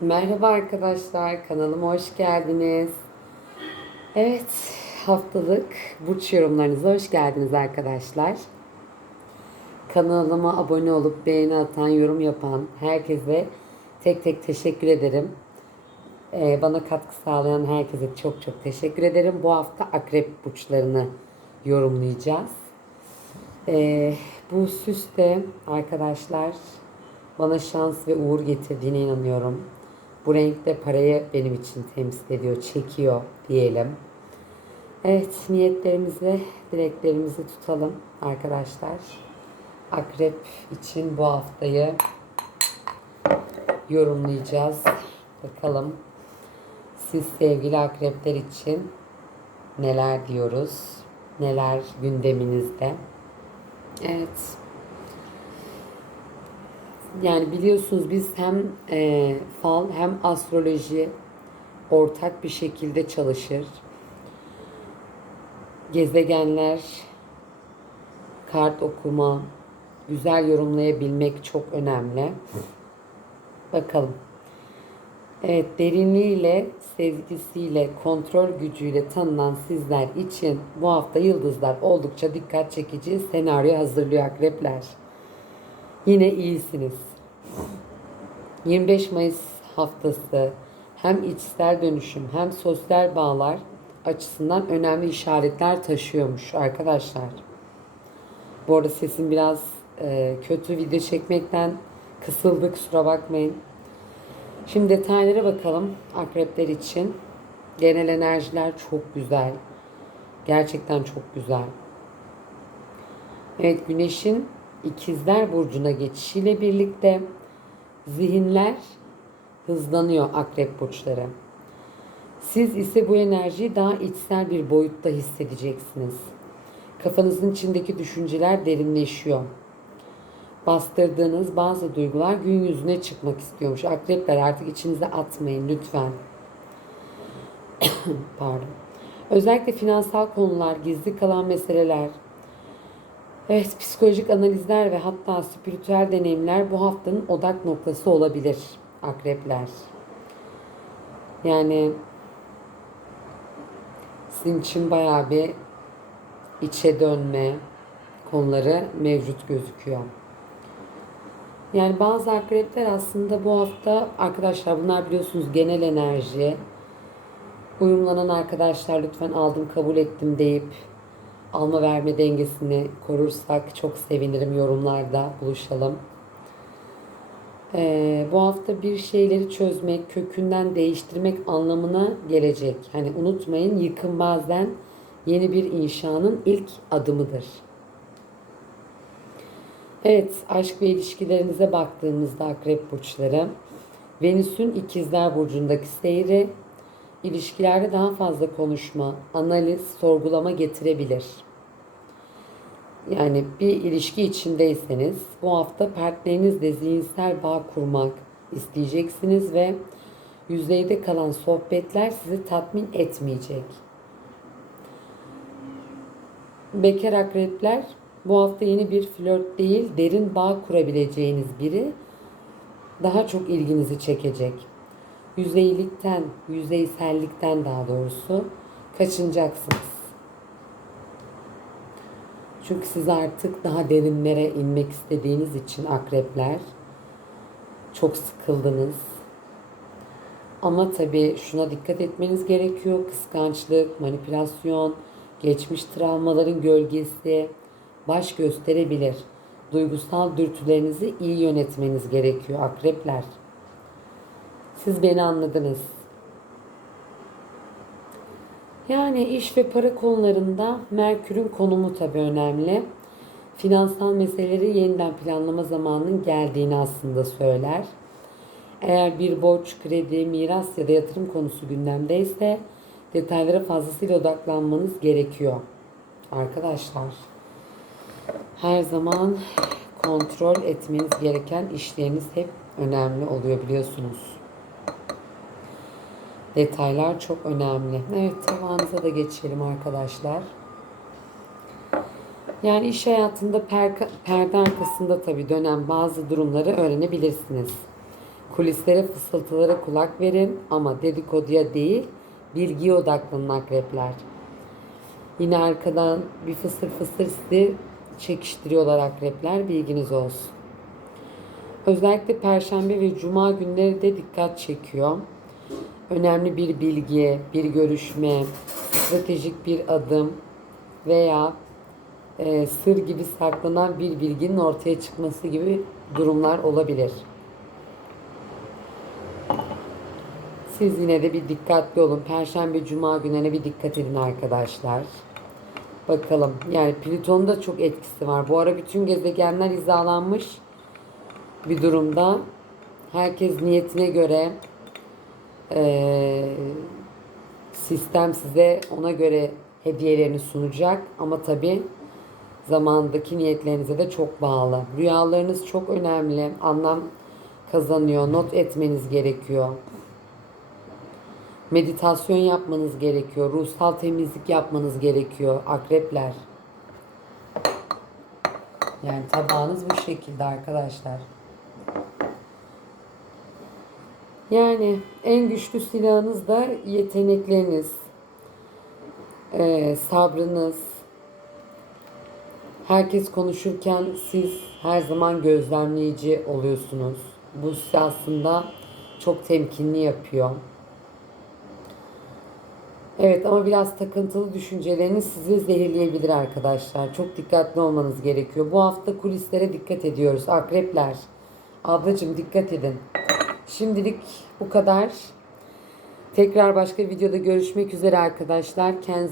Merhaba arkadaşlar, kanalıma hoş geldiniz. Evet, haftalık burç yorumlarınıza hoş geldiniz arkadaşlar. Kanalıma abone olup beğeni atan, yorum yapan herkese tek tek teşekkür ederim. Ee, bana katkı sağlayan herkese çok çok teşekkür ederim. Bu hafta akrep burçlarını yorumlayacağız. Ee, bu süs de arkadaşlar bana şans ve uğur getirdiğine inanıyorum. Bu renk de parayı benim için temsil ediyor, çekiyor diyelim. Evet, niyetlerimizi, dileklerimizi tutalım arkadaşlar. Akrep için bu haftayı yorumlayacağız. Bakalım siz sevgili akrepler için neler diyoruz? Neler gündeminizde? Evet. Yani biliyorsunuz biz hem e, fal hem astroloji ortak bir şekilde çalışır. Gezegenler, kart okuma, güzel yorumlayabilmek çok önemli. Bakalım. Evet, derinliğiyle, sezgisiyle, kontrol gücüyle tanınan sizler için bu hafta yıldızlar oldukça dikkat çekici senaryo hazırlıyor akrepler. Yine iyisiniz. 25 Mayıs haftası hem içsel dönüşüm hem sosyal bağlar açısından önemli işaretler taşıyormuş arkadaşlar. Bu arada sesim biraz e, kötü video çekmekten kısıldı kusura bakmayın. Şimdi detaylara bakalım akrepler için. Genel enerjiler çok güzel. Gerçekten çok güzel. Evet güneşin ikizler burcuna geçişiyle birlikte zihinler hızlanıyor akrep burçları. Siz ise bu enerjiyi daha içsel bir boyutta hissedeceksiniz. Kafanızın içindeki düşünceler derinleşiyor. Bastırdığınız bazı duygular gün yüzüne çıkmak istiyormuş. Akrepler artık içinize atmayın lütfen. Pardon. Özellikle finansal konular, gizli kalan meseleler, Evet, psikolojik analizler ve hatta spiritüel deneyimler bu haftanın odak noktası olabilir akrepler. Yani sizin için bayağı bir içe dönme konuları mevcut gözüküyor. Yani bazı akrepler aslında bu hafta arkadaşlar bunlar biliyorsunuz genel enerji. Uyumlanan arkadaşlar lütfen aldım kabul ettim deyip alma verme dengesini korursak çok sevinirim yorumlarda buluşalım. Ee, bu hafta bir şeyleri çözmek, kökünden değiştirmek anlamına gelecek. Hani unutmayın yıkım bazen yeni bir inşanın ilk adımıdır. Evet, aşk ve ilişkilerinize baktığımızda akrep burçları, Venüs'ün ikizler burcundaki seyri ilişkilerde daha fazla konuşma, analiz, sorgulama getirebilir. Yani bir ilişki içindeyseniz bu hafta partnerinizle zihinsel bağ kurmak isteyeceksiniz ve yüzeyde kalan sohbetler sizi tatmin etmeyecek. Bekar akrepler bu hafta yeni bir flört değil derin bağ kurabileceğiniz biri daha çok ilginizi çekecek. Yüzeylikten, yüzeysellikten daha doğrusu kaçınacaksınız. Çünkü siz artık daha derinlere inmek istediğiniz için akrepler çok sıkıldınız. Ama tabii şuna dikkat etmeniz gerekiyor. Kıskançlık, manipülasyon, geçmiş travmaların gölgesi baş gösterebilir. Duygusal dürtülerinizi iyi yönetmeniz gerekiyor akrepler. Siz beni anladınız. Yani iş ve para konularında Merkür'ün konumu tabii önemli. Finansal meseleleri yeniden planlama zamanının geldiğini aslında söyler. Eğer bir borç, kredi, miras ya da yatırım konusu gündemdeyse detaylara fazlasıyla odaklanmanız gerekiyor. Arkadaşlar her zaman kontrol etmeniz gereken işleriniz hep önemli oluyor biliyorsunuz. Detaylar çok önemli. Evet tabağınıza da geçelim arkadaşlar. Yani iş hayatında per, perde arkasında tabii dönen bazı durumları öğrenebilirsiniz. Kulislere, fısıltılara kulak verin ama dedikoduya değil, bilgiye odaklanın akrepler. Yine arkadan bir fısır fısır sizi çekiştiriyorlar akrepler, bilginiz olsun. Özellikle Perşembe ve Cuma günleri de dikkat çekiyor. Önemli bir bilgi, bir görüşme, stratejik bir adım veya e, sır gibi saklanan bir bilginin ortaya çıkması gibi durumlar olabilir. Siz yine de bir dikkatli olun. Perşembe, Cuma günlerine bir dikkat edin arkadaşlar. Bakalım. Yani Plüton'un da çok etkisi var. Bu ara bütün gezegenler hizalanmış bir durumda. Herkes niyetine göre eee, sistem size ona göre hediyelerini sunacak. Ama tabi zamandaki niyetlerinize de çok bağlı. Rüyalarınız çok önemli. Anlam kazanıyor. Not etmeniz gerekiyor. Meditasyon yapmanız gerekiyor. Ruhsal temizlik yapmanız gerekiyor. Akrepler. Yani tabağınız bu şekilde arkadaşlar. Yani en güçlü silahınız da yetenekleriniz, eee, sabrınız. Herkes konuşurken siz her zaman gözlemleyici oluyorsunuz. Bu sizi aslında çok temkinli yapıyor. Evet ama biraz takıntılı düşünceleriniz sizi zehirleyebilir arkadaşlar. Çok dikkatli olmanız gerekiyor. Bu hafta kulislere dikkat ediyoruz. Akrepler. Ablacığım dikkat edin. Şimdilik bu kadar. Tekrar başka videoda görüşmek üzere arkadaşlar. Kendinize